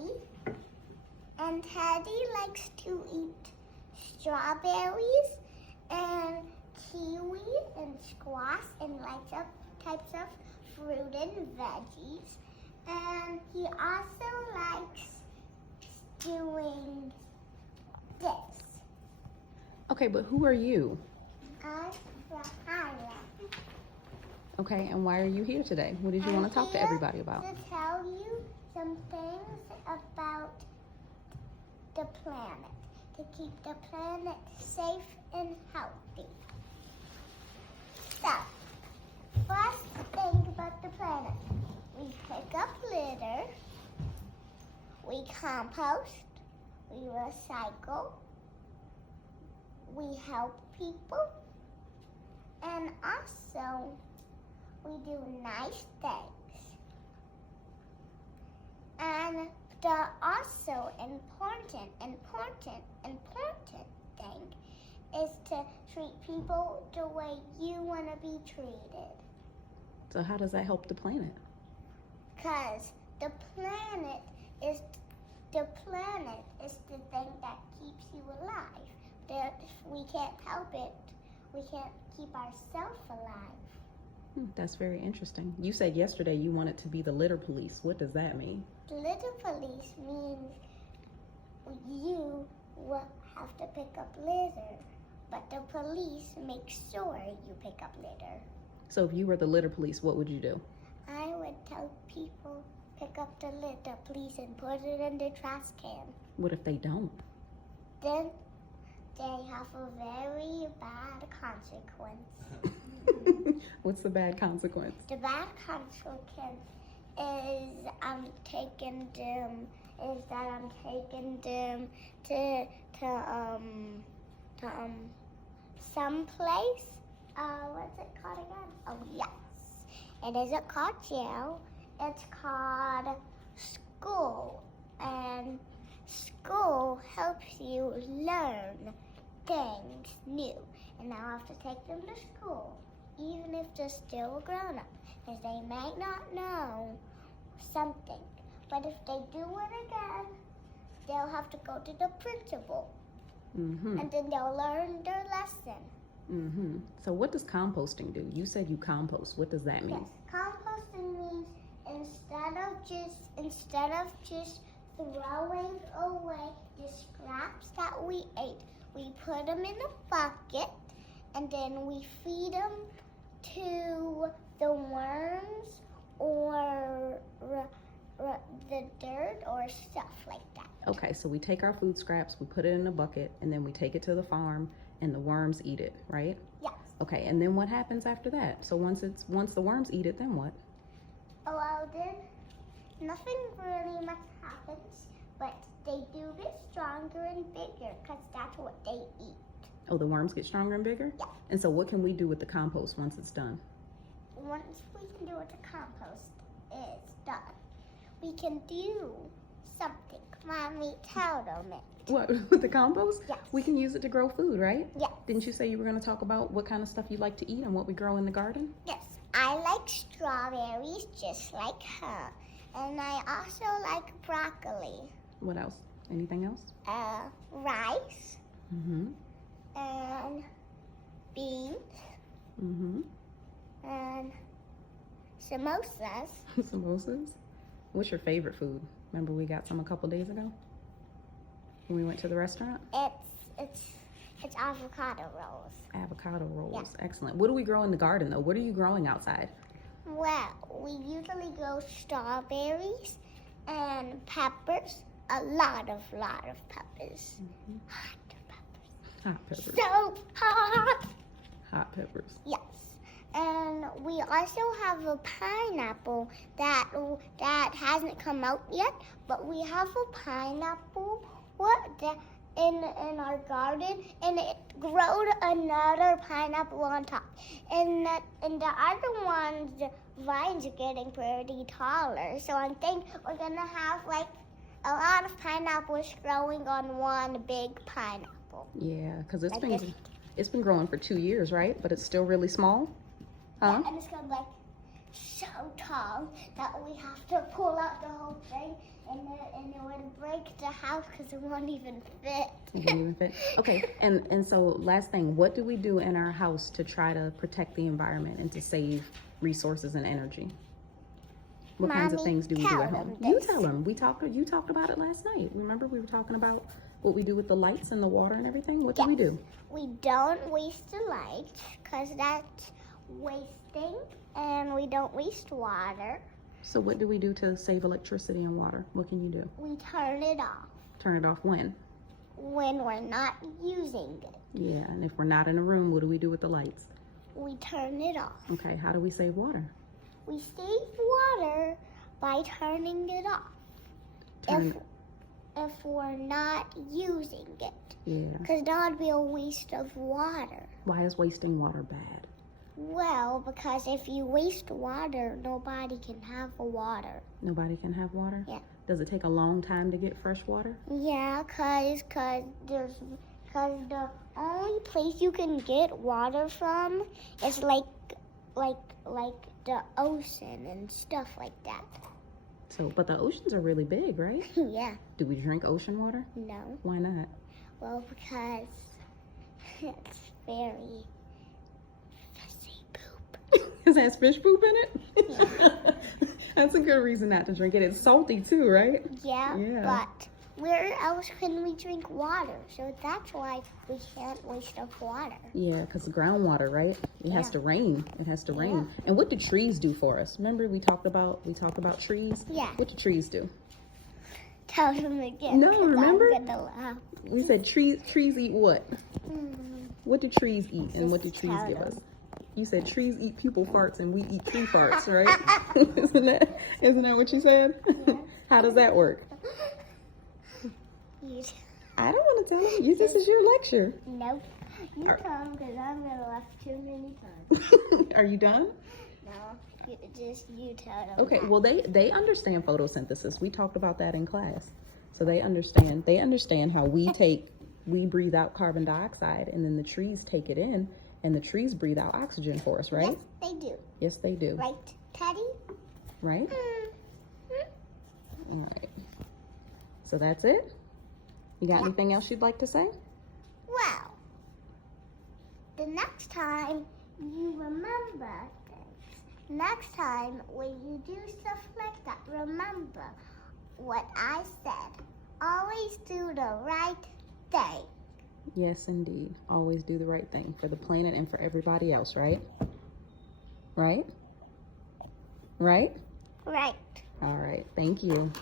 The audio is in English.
Teddy. And Teddy likes to eat strawberries and kiwi and squash and lots of types of fruit and veggies. And he also likes doing this. Okay, but who are you? I'm Rahiyla. Okay, and why are you here today? What did you want to talk to everybody about? To tell you some things about the planet, to keep the planet safe and healthy. So, first thing about the planet, we pick up litter, we compost, we recycle, we help people, and also we do nice things. And the also important thing is to treat people the way you want to be treated. So how does that help the planet? Because the planet is the thing that keeps you alive. If we can't help it, we can't keep ourselves alive. That's very interesting. You said yesterday you wanted to be the litter police. What does that mean? The litter police means you will have to pick up litter, but the police makes sure you pick up litter. So if you were the litter police, what would you do? I would tell people pick up the litter, please, and put it in the trash can. What if they don't? Then they have a very bad consequence. What's the bad consequence? The bad consequence is I'm taking them to some place. What's it called again? Oh yes. It isn't called jail. It's called school. And school helps you learn things new. And I have to take them to school, even if they're still grown up, because they might not know something. But if they do it again, they'll have to go to the principal. And then they'll learn their lesson. So what does composting do? You said you compost. What does that mean? Yes, composting means instead of just throwing away the scraps that we ate, we put them in a bucket and then we feed them to the worms or the dirt or stuff like that. Okay, so we take our food scraps, we put it in a bucket, and then we take it to the farm and the worms eat it, right? Yes. Okay, and then what happens after that? So once the worms eat it, then what? Well, then nothing really much happens, but they do get stronger and bigger because that's what they eat. Oh, the worms get stronger and bigger? Yeah. And so what can we do with the compost once it's done? Once we can do what the compost is done, we can do something. Mommy, tell them it. What, with the compost? Yes. We can use it to grow food, right? Yes. Didn't you say you were going to talk about what kind of stuff you like to eat and what we grow in the garden? Yes, I like strawberries just like her. And I also like broccoli. What else? Anything else? Rice. Mm-hmm. And beans. Mm-hmm. And samosas. Samosas? What's your favorite food? Remember we got some a couple days ago when we went to the restaurant? It's avocado rolls. Avocado rolls. Yeah. Excellent. What do we grow in the garden though? What are you growing outside? Well, we usually grow strawberries and peppers. A lot of peppers. Hot peppers. Hot peppers. So hot. Hot peppers. Yes. And we also have a pineapple that hasn't come out yet, but we have a pineapple in our garden, and it growed another pineapple on top. And the other ones, the vines are getting pretty taller, so I think we're gonna have like a lot of pineapples growing on one big pineapple. Yeah, because it's Like been growing for 2 years, right? But it's still really small. Huh? Yeah, and it's gonna be like so tall that we have to pull out the whole thing, and it would break the house because it won't even fit. It won't even fit. Okay, and so last thing, what do we do in our house to try to protect the environment and to save resources and energy? What kinds of things do we do at home? You tell them. You talked about it last night. Remember we were talking about what we do with the lights and the water and everything? What do we do? We don't waste the lights because that's wasting, and we don't waste water. So what do we do to save electricity and water? What can you do? We turn it off. Turn it off when? When we're not using it. Yeah, and if we're not in a room, what do we do with the lights? We turn it off. Okay, how do we save water? We save water by turning it off. If we're not using it. Yeah. Because that would be a waste of water. Why is wasting water bad? Well, because if you waste water, nobody can have water. Nobody can have water? Yeah. Does it take a long time to get fresh water? Yeah, because the only place you can get water from is like the ocean and stuff like that. So, but the oceans are really big, right? Yeah. Do we drink ocean water? No. Why not? Well, because it's very fizzy poop. Is that fish poop in it? Yeah. That's a good reason not to drink it. It's salty too, right? Yeah, Yeah. but where else can we drink water? So that's why we can't waste up water. Yeah, because groundwater, right? It has Yeah. to rain. It has to rain. And what do trees do for us? Remember we talked about trees? Yeah. What do trees do? Tell them again. No, 'cause remember? I'm gonna laugh. We said trees eat what? What do trees eat and what do trees tell give them. us? You said trees eat pupil farts and we eat tree farts, right? Isn't that what you said? Yeah. How does that work? I don't want to tell them. This is your lecture. Nope. You tell them because I'm gonna laugh too many times. Are you done? No, you tell them. Okay, that. well they understand photosynthesis. We talked about that in class. So they understand how we breathe out carbon dioxide and then the trees take it in and the trees breathe out oxygen for us, right? Yes, they do. Yes, they do. Right, Teddy? Right? All right. So that's it? You got anything else you'd like to say? Well, the next time you remember things, next time when you do stuff like that, remember what I said. Always do the right thing. Yes, indeed. Always do the right thing for the planet and for everybody else, right? Right? Right? Right. All right. Thank you.